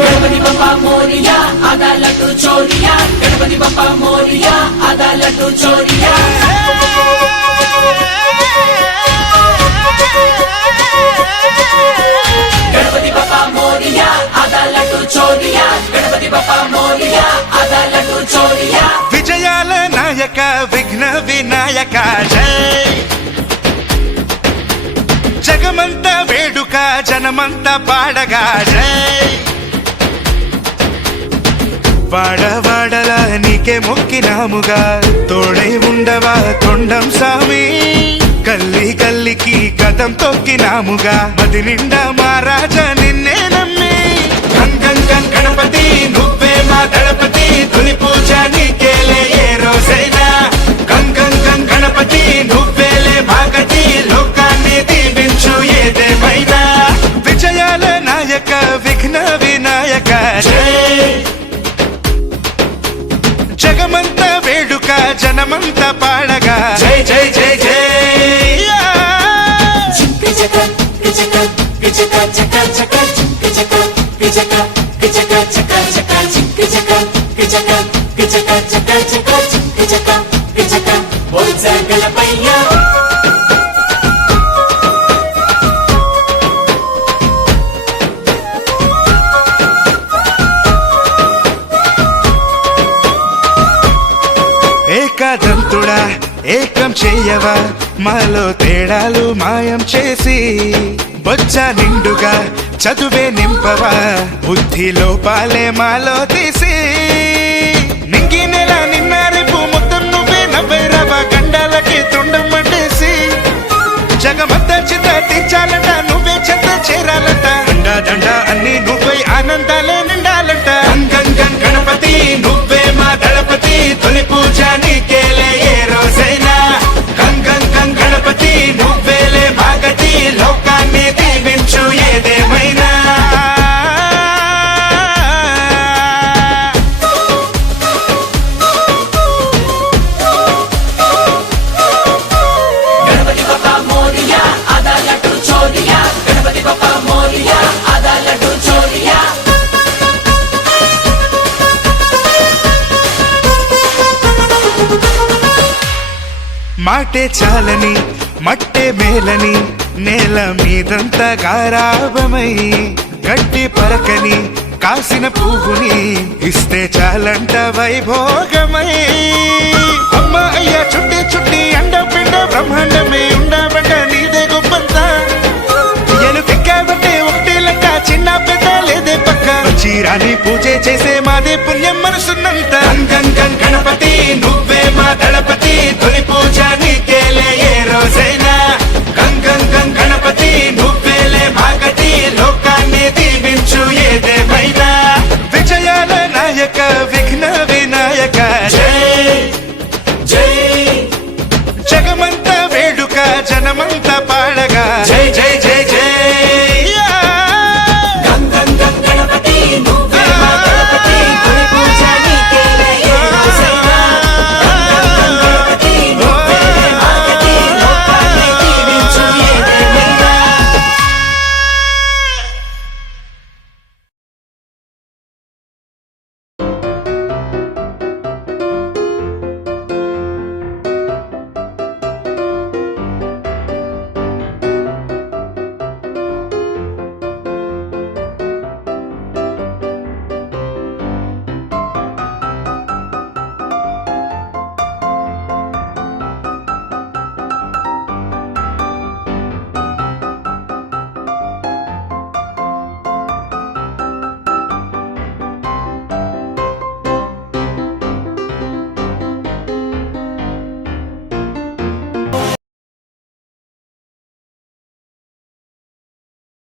गणपति बप्पा मोरिया आधा लड्डू चोरिया गणपति बप्पा मोरिया आधा लड्डू चोरिया गणपति बप्पा मोरिया आधा लड्डू चोरिया गणपति बप्पा मोरिया आधा लड्डू चोरिया विजयाल नायक विघ्न विनायक जय जगमंत वेडुक जनमंत पाडगा जय వాడవాడల నీకే మొక్కినాముగా తోడై ఉండవా తొండం సామి కల్లి కల్లికి కథం తొక్కినాముగా మది నిండా మహారాజా నిన్నే నమ్మి గంగం గణపతి నువ్వే మా దళపతి తొలి పూజ నీకేలే ఏ రోజైనా గంగం గణపతి నువ్వేలే భాగతి లోకాన్ని దీవించు ఏదేమైనా విజయాల నాయక విఘ్న వినాయక జై జగమంత వేడుక జనమంత పాడగా జై జై జై జై ఏకదంతుడా ఏకం చేయవా మాలో తేడాలు మాయం చేసి బొచ్చ నిండుగా చదువే నింపవా బుద్ధి లోపాలే మాలో తీసి నింగి నెల నిన్న రేపు మొత్తం నువ్వే నవ్వైరవా గండాలకి తొండం మండేసి జగమంత చిత్త తీర్చాలంట నువ్వే చెత్త చేరాలంట దండ దండ అన్ని నువ్వై ఆనందాలే నిండాలంట గంగం గణపతి నువ్వే మా దళపతి తొలి పూజ నీకేలే ఏ రోజైనా గంగం గణపతి నువ్వేలే భాగతి లోకాన్ని దీవించు ఏదేమైనా गणपति बप्पा मोरिया आधा लड्डू चोरिया गणपति बप्पा मोरिया आधा लड्डू चोरिया మాటే చాలని మట్టే మేలని నేల మీదంత గారాభమై గట్టి పరకని కాసిన పువ్వుని ఇస్తే చాలంట వైభోగమై అమ్మ అయ్యా చుట్టి చుట్టి అండ పిండ బ్రహ్మాండమే ఉండబడ్డ నీదే గొప్పంత ఎలుకెక్కాబట్టే ఒకటే లెక్క చిన్న పెద్ద లేదే పక్క చీరాని పూజ చేసే మాదే పుణ్యం మనసున్నంత గంగం గణపతి నువ్వే మా దళపతి తొలి పూజ నీకేలే ఏ రోజైనా గంగం గణపతి నువ్వేలే భాగతి లోకాన్ని దీవించు ఏదేమైనా విజయాల నాయక విఘ్న వినాయక జై జై జగమంత వేడుక జనమంత